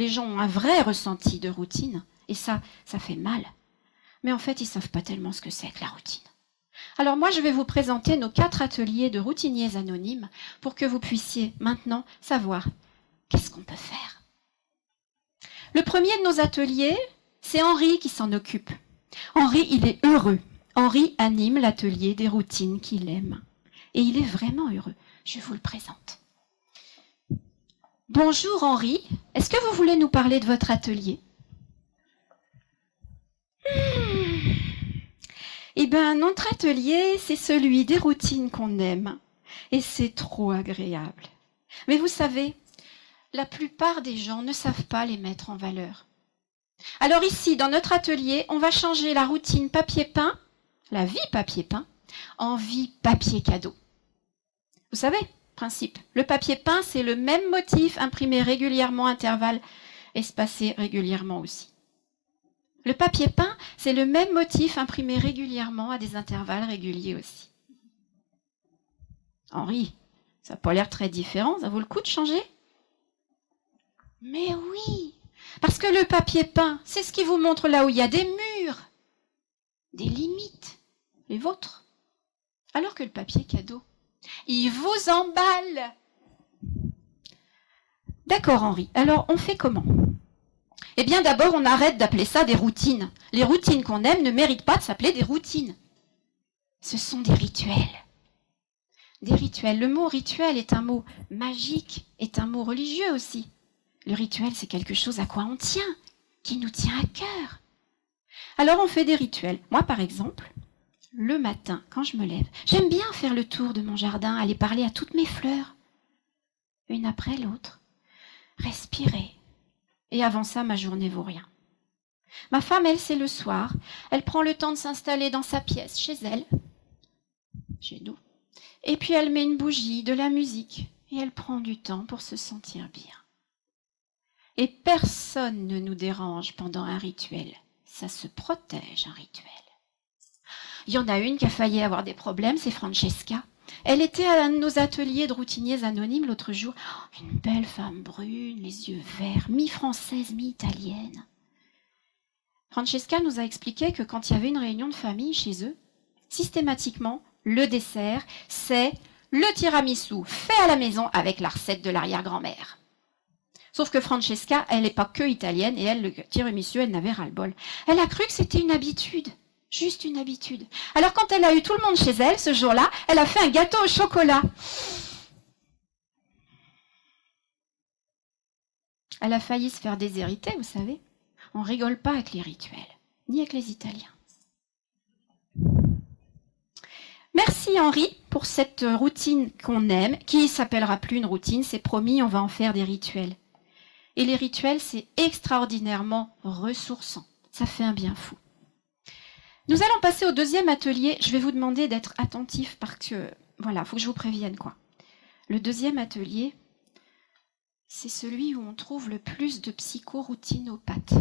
les gens ont un vrai ressenti de routine, et ça fait mal. Mais en fait, ils ne savent pas tellement ce que c'est que la routine. Alors moi, je vais vous présenter nos 4 ateliers de routiniers anonymes pour que vous puissiez maintenant savoir qu'est-ce qu'on peut faire. Le premier de nos ateliers, c'est Henri qui s'en occupe. Henri, il est heureux. Henri anime l'atelier des routines qu'il aime. Et il est vraiment heureux. Je vous le présente. Bonjour Henri, est-ce que vous voulez nous parler de votre atelier? Eh bien, notre atelier, c'est celui des routines qu'on aime. Et c'est trop agréable. Mais vous savez, la plupart des gens ne savent pas les mettre en valeur. Alors ici, dans notre atelier, on va changer la routine papier peint, la vie papier peint, en vie papier cadeau. Vous savez, principe, le papier peint, c'est le même motif imprimé régulièrement à intervalles espacés régulièrement aussi. Le papier peint, c'est le même motif imprimé régulièrement à des intervalles réguliers aussi. Henri, ça n'a pas l'air très différent, ça vaut le coup de changer? Mais oui, parce que le papier peint, c'est ce qui vous montre là où il y a des murs, des limites, les vôtres. Alors que le papier cadeau, il vous emballe. D'accord Henri, alors on fait comment? Eh bien d'abord on arrête d'appeler ça des routines. Les routines qu'on aime ne méritent pas de s'appeler des routines. Ce sont des rituels. Des rituels. Le mot rituel est un mot magique, est un mot religieux aussi. Le rituel, c'est quelque chose à quoi on tient, qui nous tient à cœur. Alors on fait des rituels. Moi par exemple, le matin, quand je me lève, j'aime bien faire le tour de mon jardin, aller parler à toutes mes fleurs, une après l'autre, respirer. Et avant ça, ma journée vaut rien. Ma femme, elle, c'est le soir. Elle prend le temps de s'installer dans sa pièce, chez elle, chez nous. Et puis elle met une bougie, de la musique, et elle prend du temps pour se sentir bien. Et personne ne nous dérange pendant un rituel. Ça se protège, un rituel. Il y en a une qui a failli avoir des problèmes, c'est Francesca. Elle était à un de nos ateliers de routiniers anonymes l'autre jour. Une belle femme brune, les yeux verts, mi-française, mi-italienne. Francesca nous a expliqué que quand il y avait une réunion de famille chez eux, systématiquement, le dessert, c'est le tiramisu fait à la maison avec la recette de l'arrière-grand-mère. Sauf que Francesca, elle n'est pas que italienne et elle, le tiramisu, elle n'avait ras-le-bol. Elle a cru que c'était une habitude. Juste une habitude. Alors quand elle a eu tout le monde chez elle, ce jour-là, elle a fait un gâteau au chocolat. Elle a failli se faire déshériter, vous savez. On rigole pas avec les rituels, ni avec les Italiens. Merci Henri pour cette routine qu'on aime, qui s'appellera plus une routine, c'est promis, on va en faire des rituels. Et les rituels, c'est extraordinairement ressourçant. Ça fait un bien fou. Nous allons passer au deuxième atelier. Je vais vous demander d'être attentifs parce que, voilà, il faut que je vous prévienne, quoi. Le deuxième atelier, c'est celui où on trouve le plus de psychoroutines aux pattes.